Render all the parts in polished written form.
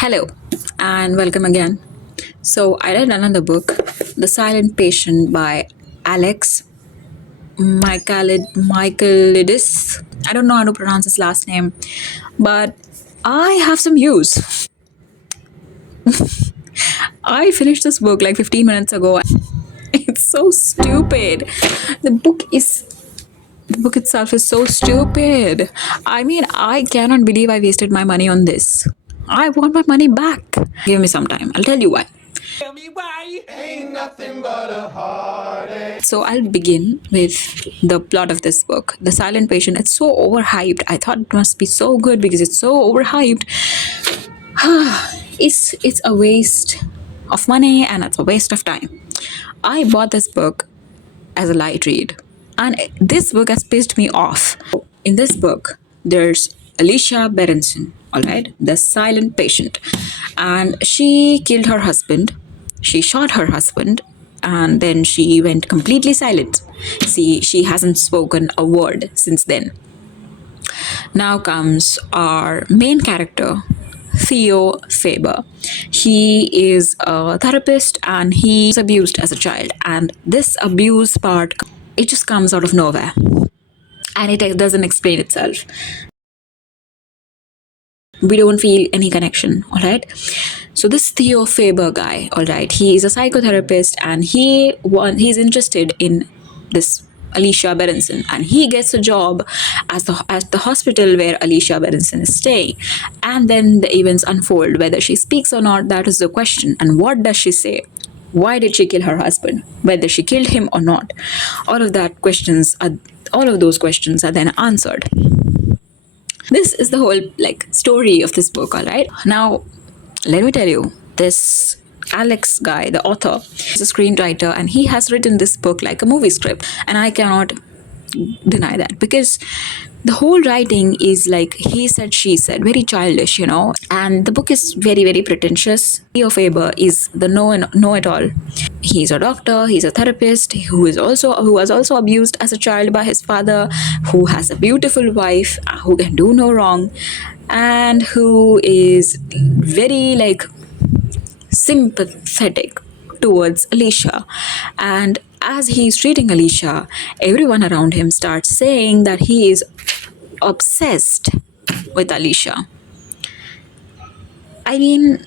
Hello and welcome again. So, I read another book, The Silent Patient by Alex Michaelidis. I don't know how to pronounce his last name, but I have some views. I finished this book like 15 minutes ago. It's so stupid. The book is the book itself is so stupid. I mean, I cannot believe I wasted my money on this. I want my money back. Give me some time. I'll tell you why. Tell me why. Ain't nothing but a heartache. So I'll begin with the plot of this book, The Silent Patient. It's so overhyped. I thought it must be so good because it's so overhyped. It's a waste of money and it's a waste of time. I bought this book as a light read, and this book has pissed me off. In this book, there's Alicia Berenson, all right, the silent patient, and she killed her husband. She shot her husband, and then she went completely silent. See, she hasn't spoken a word since then. Now comes our main character, Theo Faber. He is a therapist and he was abused as a child. And this abuse part, it just comes out of nowhere. And it doesn't explain itself. We don't feel any connection, all right? So this Theo Faber guy, all right, he is a psychotherapist and he's interested in this Alicia Berenson, and he gets a job at the hospital where Alicia Berenson is staying. And then the events unfold. Whether she speaks or not, that is the question. And what does she say? Why did she kill her husband? Whether she killed him or not? All of those questions are then answered. This is the whole story of this book, all right? Now, let me tell you, this Alex guy, the author, is a screenwriter and he has written this book like a movie script. And I cannot deny that because the whole writing is like he said, she said, very childish, and the book is very, very pretentious. Theo Faber is the know-it-all. He's a doctor, he's a therapist who was also abused as a child by his father, who has a beautiful wife who can do no wrong, and who is very sympathetic towards Alicia. And as he's treating Alicia, everyone around him starts saying that he is obsessed with Alicia. I mean,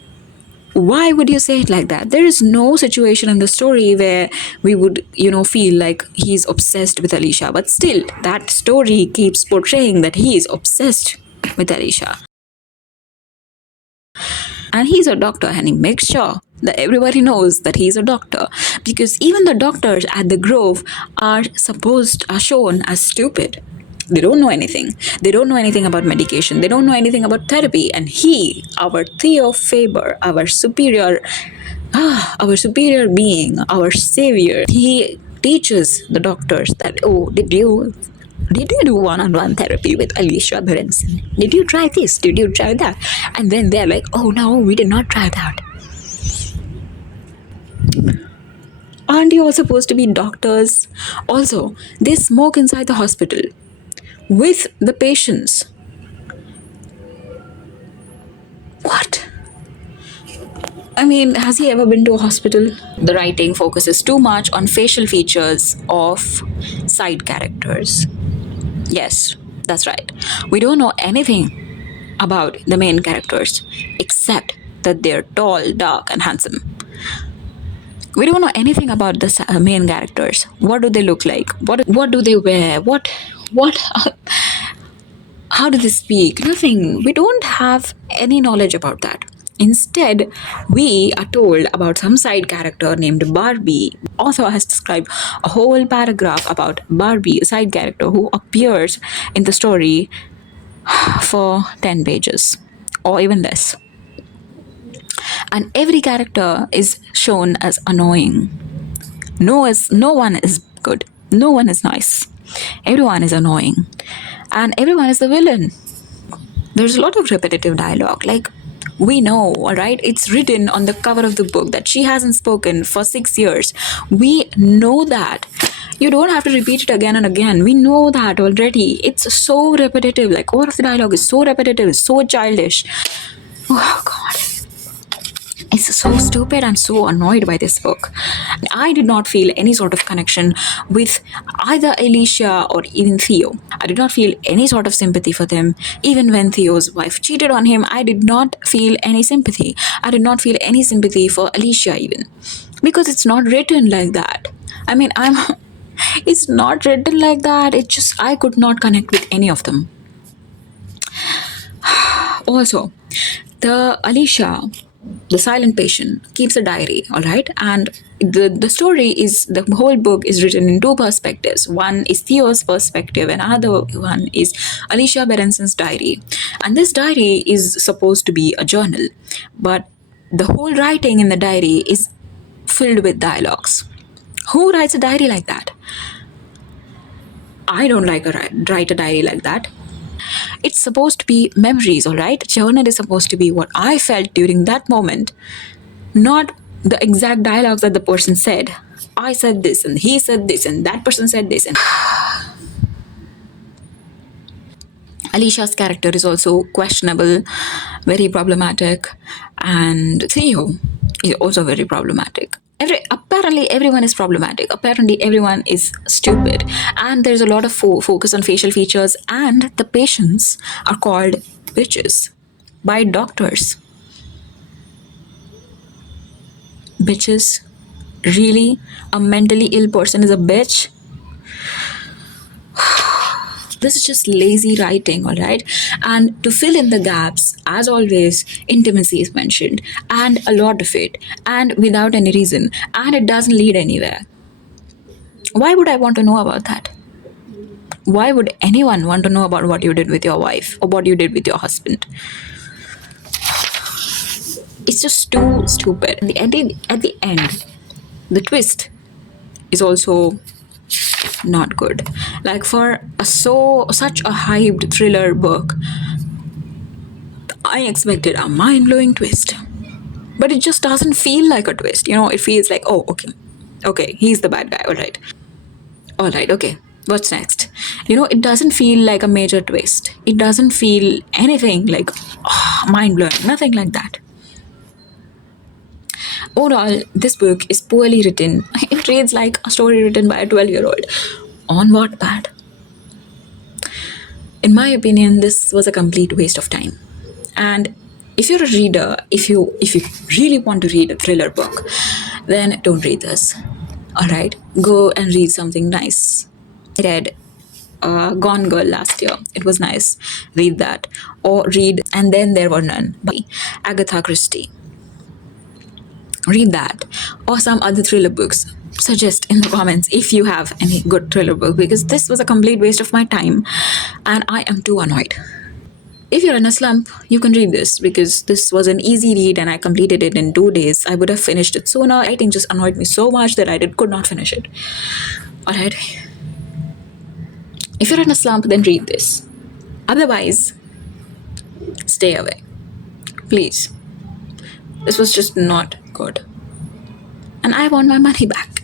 why would you say it like that? There is no situation in the story where we would, feel like he's obsessed with Alicia. But still, that story keeps portraying that he is obsessed with Alicia. And he's a doctor and he makes sure that everybody knows that he's a doctor, because even the doctors at the Grove are shown as stupid. They don't know anything. They don't know anything about medication. They don't know anything about therapy. And he, our Theo Faber, our superior being, our savior, he teaches the doctors that, did you do one-on-one therapy with Alicia Berenson? Did you try this? Did you try that? And then they're like, oh no, we did not try that. Aren't you all supposed to be doctors? Also, they smoke inside the hospital with the patients. What? I mean, has he ever been to a hospital? The writing focuses too much on facial features of side characters. Yes, that's right. We don't know anything about the main characters except that they're tall, dark, and handsome. We don't know anything about the main characters. What do they look like? What do they wear? How do they speak? Nothing. We don't have any knowledge about that. Instead, we are told about some side character named Barbie. Author has described a whole paragraph about Barbie, a side character who appears in the story for 10 pages or even less. And every character is shown as annoying. No one is good. No one is nice. Everyone is annoying. And everyone is the villain. There's a lot of repetitive dialogue. We know, all right? It's written on the cover of the book that she hasn't spoken for 6 years. We know that. You don't have to repeat it again and again. We know that already. It's so repetitive. All of the dialogue is so repetitive, so childish. Oh, God. is so stupid. I'm so annoyed by this book. I did not feel any sort of connection with either Alicia or even Theo. I did not feel any sort of sympathy for them. Even when Theo's wife cheated on him, I did not feel any sympathy. I did not feel any sympathy for Alicia even. Because it's not written like that. I mean, it's not written like that. It just, I could not connect with any of them. Also, the Alicia, the silent patient, keeps a diary, all right? And the story is, the whole book is written in two perspectives. One is Theo's perspective, and another one is Alicia Berenson's diary. And this diary is supposed to be a journal, but the whole writing in the diary is filled with dialogues. Who writes a diary like that? I don't write a diary like that. It's supposed to be memories, all right? Journal is supposed to be what I felt during that moment, not the exact dialogues that the person said. I said this, and he said this, and that person said this. And Alicia's character is also questionable, very problematic, and Theo is also very problematic. Apparently everyone is problematic. Apparently everyone is stupid, and there's a lot of focus on facial features, and the patients are called bitches by doctors. Bitches? Really? A mentally ill person is a bitch? This is just lazy writing, all right? And to fill in the gaps, as always, intimacy is mentioned, and a lot of it, and without any reason, and it doesn't lead anywhere. Why would I want to know about that? Why would anyone want to know about what you did with your wife or what you did with your husband? It's just too stupid. At the end, the twist is also not good. Like, for such a hyped thriller book, I expected a mind-blowing twist, but it just doesn't feel like a twist. It feels like, oh, okay, he's the bad guy. All right, okay, what's next? It doesn't feel like a major twist. It doesn't feel anything like mind-blowing, nothing like that. Overall, this book is poorly written. It reads like a story written by a 12-year-old on Wattpad. In my opinion, this was a complete waste of time. And if you're a reader, if you really want to read a thriller book, then don't read this. All right, go and read something nice. I read Gone Girl last year. It was nice. Read that, or read And Then There Were None by Agatha Christie. Read that, or some other thriller books. Suggest in the comments if you have any good thriller book, because this was a complete waste of my time and I am too annoyed. If you're in a slump, you can read this, because this was an easy read and I completed it in 2 days. I would have finished it sooner. Writing just annoyed me so much that I could not finish it. Alright. If you're in a slump, then read this. Otherwise, stay away. Please. This was just not good. And I want my money back.